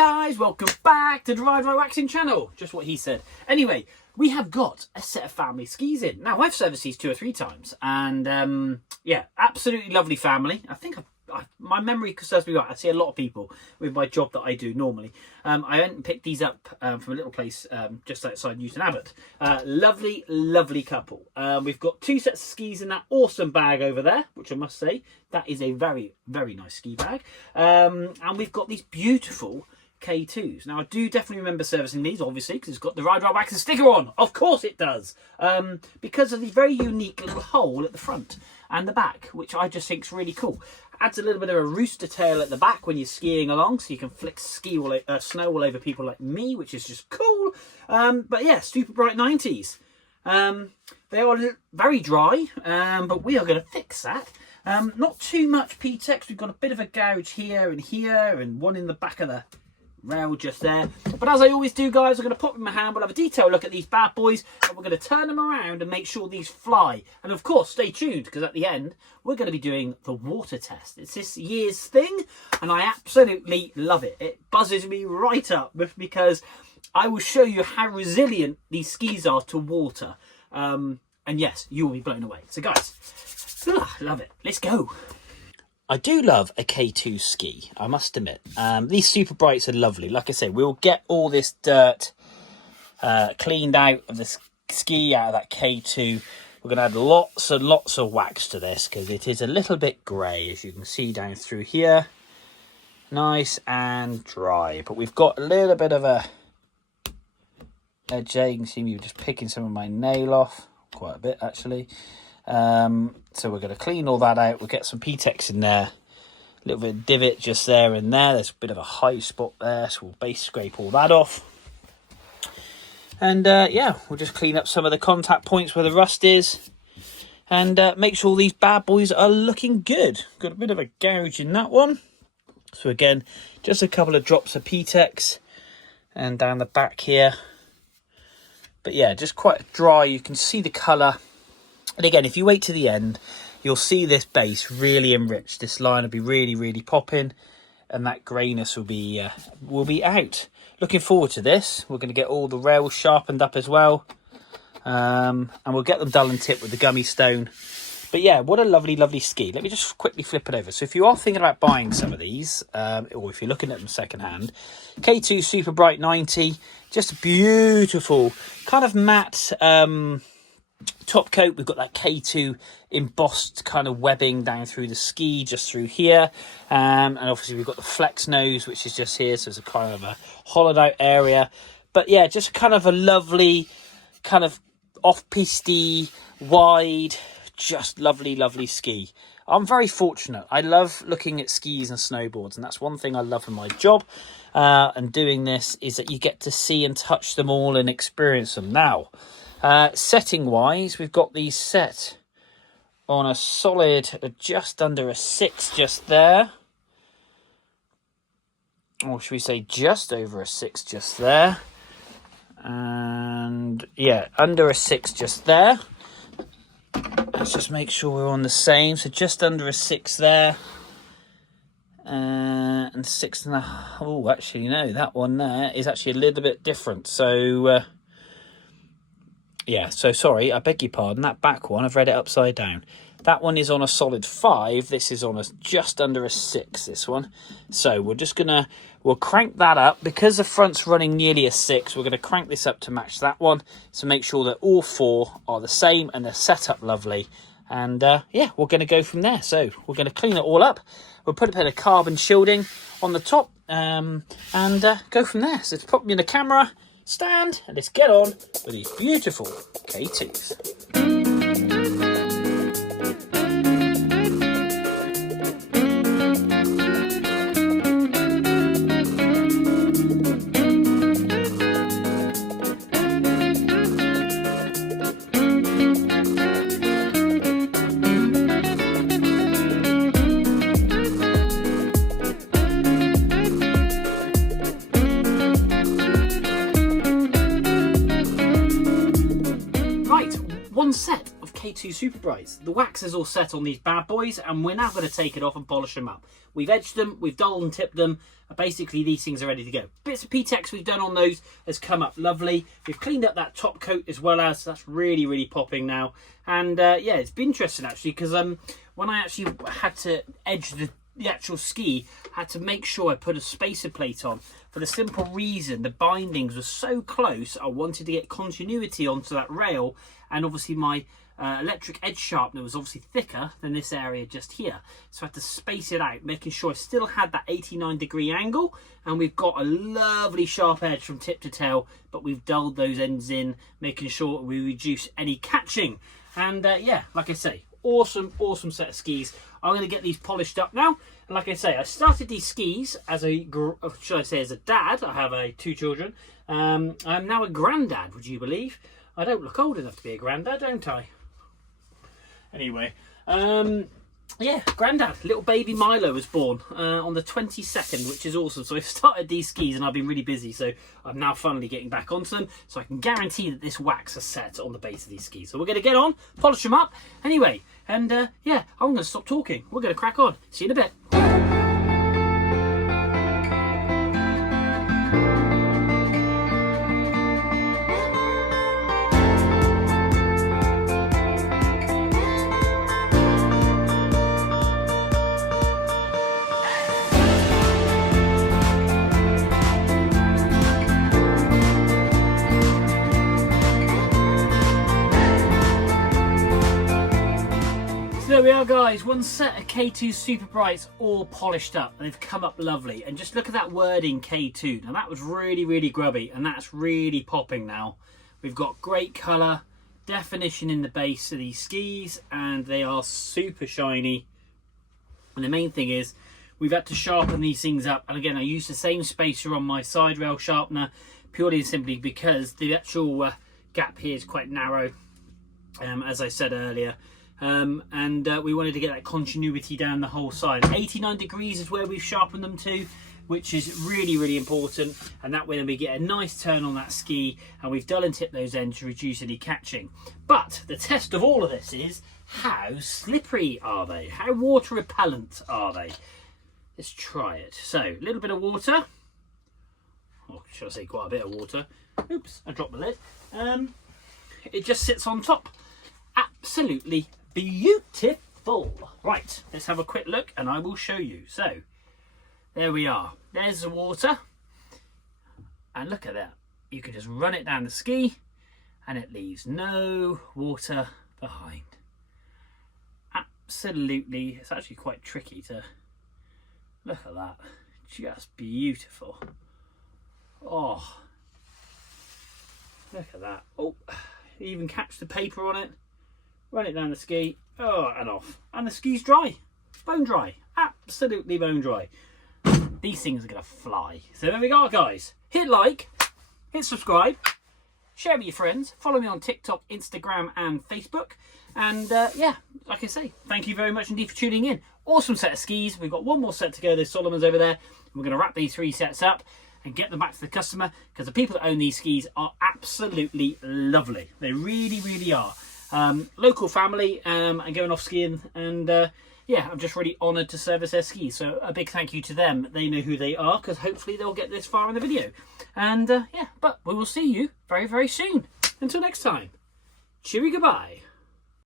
guys, welcome back to the Ride Right Waxing channel. Just what he said. Anyway, we have got a set of family skis in. Now, I've serviced these 2 or 3 times, and yeah, absolutely lovely family. I think my memory serves me right. I see a lot of people with my job that I do normally. I went and picked these up from a little place just outside Newton Abbot. Lovely, lovely couple. We've got 2 sets of skis in that awesome bag over there, which I must say, that is a very, very nice ski bag. And we've got these beautiful K2s. Now, I do definitely remember servicing these, obviously, because it's got the Ride Right Waxing sticker on. Of course it does. Because of the very unique little hole at the front and the back, which I just think is really cool. Adds a little bit of a rooster tail at the back when you're skiing along, so you can flick snow all over people like me, which is just cool. But yeah, SUPERBRIGHT 90s. They are very dry, but we are going to fix that. Not too much P-Tex. We've got a bit of a gouge here, and one in the back of the rail just there. But as I always do, guys, I'm going to pop in my hand. We'll have a detailed look at these bad boys, and we're going to turn them around and make sure these fly. And of course, stay tuned, because at the end we're going to be doing the water test. It's this year's thing, and I absolutely love it. It buzzes me right up, because I will show you how resilient these skis are to water. And yes, you will be blown away. So guys, love it. Let's go. I do love a K2 ski, I must admit. These SUPERBRIGHTs are lovely. Like I say, we'll get all this dirt cleaned out of the ski, out of that K2. We're going to add lots and lots of wax to this, because it is a little bit grey, as you can see down through here. Nice and dry. But we've got a little bit of a edge there. You can see me just picking some of my nail off. Quite a bit, actually. So we're going to clean all that out. We'll get some P-Tex in there. A little bit of divot just there and there. There's a bit of a high spot there, so we'll base scrape all that off. And yeah, we'll just clean up some of the contact points where the rust is. And make sure these bad boys are looking good. Got a bit of a gouge in that one. So again, just a couple of drops of P-Tex. And down the back here. But yeah, just quite dry. You can see the colour. And again, if you wait to the end, you'll see this base really enriched. This line will be really, really popping, and that greyness will be out. Looking forward to this. We're going to get all the rails sharpened up as well, and we'll get them dull and tipped with the gummy stone. But yeah, what a lovely, lovely ski. Let me just quickly flip it over. So if you are thinking about buying some of these, or if you're looking at them secondhand, K2 SUPERBRIGHT 90, just a beautiful kind of matte top coat. We've got that K2 embossed kind of webbing down through the ski, just through here, and obviously we've got the flex nose, which is just here, so it's a kind of a hollowed out area. But yeah, just kind of a lovely kind of off-pisty, wide, just lovely, lovely ski. I'm very fortunate. I love looking at skis and snowboards, and that's one thing I love in my job, and doing this, is that you get to see and touch them all and experience them. Now, setting wise, we've got these set on a solid just under a 6 just there, or should we say just over a 6 just there, and yeah, under a 6 just there. Let's just make sure we're on the same. So just under a 6 there, and 6.5. Oh, actually no, that one there is actually a little bit different. So yeah, so sorry, I beg your pardon. That back one, I've read it upside down. That one is on a solid 5. This is on a just under a 6, this one. So we'll crank that up. Because the front's running nearly a 6, we're going to crank this up to match that one. So make sure that all 4 are the same and they're set up lovely. And yeah, we're going to go from there. So we're going to clean it all up. We'll put a bit of carbon shielding on the top, and go from there. So let's pop me in the camera stand and let's get on with these beautiful K2s. K2 Super Brights. The wax is all set on these bad boys, and we're now going to take it off and polish them up. We've edged them, we've dulled and tipped them. Basically, these things are ready to go. Bits of P-Tex we've done on those has come up lovely. We've cleaned up that top coat as well, as that's really, really popping now. And yeah, it's been interesting actually, because when I actually had to edge the actual ski, I had to make sure I put a spacer plate on, for the simple reason the bindings were so close. I wanted to get continuity onto that rail, and obviously my electric edge sharpener was obviously thicker than this area just here, so I had to space it out, making sure I still had that 89-degree angle, and we've got a lovely sharp edge from tip to tail, but we've dulled those ends in, making sure we reduce any catching. And yeah, like I say, awesome set of skis. I'm going to get these polished up now, and like I say, I started these skis as a, should I say, as a dad. I have 2 children. I'm now a granddad, would you believe? I don't look old enough to be a granddad, don't I? Anyway, yeah, granddad. Little baby Milo was born on the 22nd, which is awesome. So I've started these skis and I've been really busy, so I'm now finally getting back onto them, so I can guarantee that this wax is set on the base of these skis. So we're going to get on, polish them up anyway, and yeah, I'm going to stop talking. We're going to crack on. See you in a bit. There we are, guys, one set of K2 Super Brights all polished up, and they've come up lovely. And just look at that wording K2. Now that was really, really grubby, and that's really popping now. We've got great colour, definition in the base of these skis, and they are super shiny. And the main thing is, we've had to sharpen these things up. And again, I used the same spacer on my side rail sharpener, purely and simply because the actual gap here is quite narrow, as I said earlier. And we wanted to get that continuity down the whole side. 89 degrees is where we've sharpened them to, which is really, really important. And that way then we get a nice turn on that ski, and we've dull and tipped those ends to reduce any catching. But the test of all of this is, how slippery are they? How water repellent are they? Let's try it. So, a little bit of water. Or should I say quite a bit of water. Oops, I dropped the lid. It just sits on top. Absolutely beautiful. Right, let's have a quick look and I will show you. So there we are, there's the water, and look at that, you can just run it down the ski and it leaves no water behind. Absolutely, it's actually quite tricky to look at that, just beautiful. Oh, look at that. Oh, you even catch the paper on it. Run it down the ski, oh, and off. And the ski's dry, bone dry, absolutely bone dry. These things are gonna fly. So there we go, guys. Hit like, hit subscribe, share with your friends, follow me on TikTok, Instagram and Facebook. And yeah, like I say, thank you very much indeed for tuning in. Awesome set of skis. We've got one more set to go. There's Solomon's over there. We're gonna wrap these 3 sets up and get them back to the customer, because the people that own these skis are absolutely lovely. They really, really are. Local family, and going off skiing, and yeah, I'm just really honoured to service their skis, so a big thank you to them. They know who they are, because hopefully they'll get this far in the video. And yeah, but we will see you very, very soon. Until next time, cheery goodbye.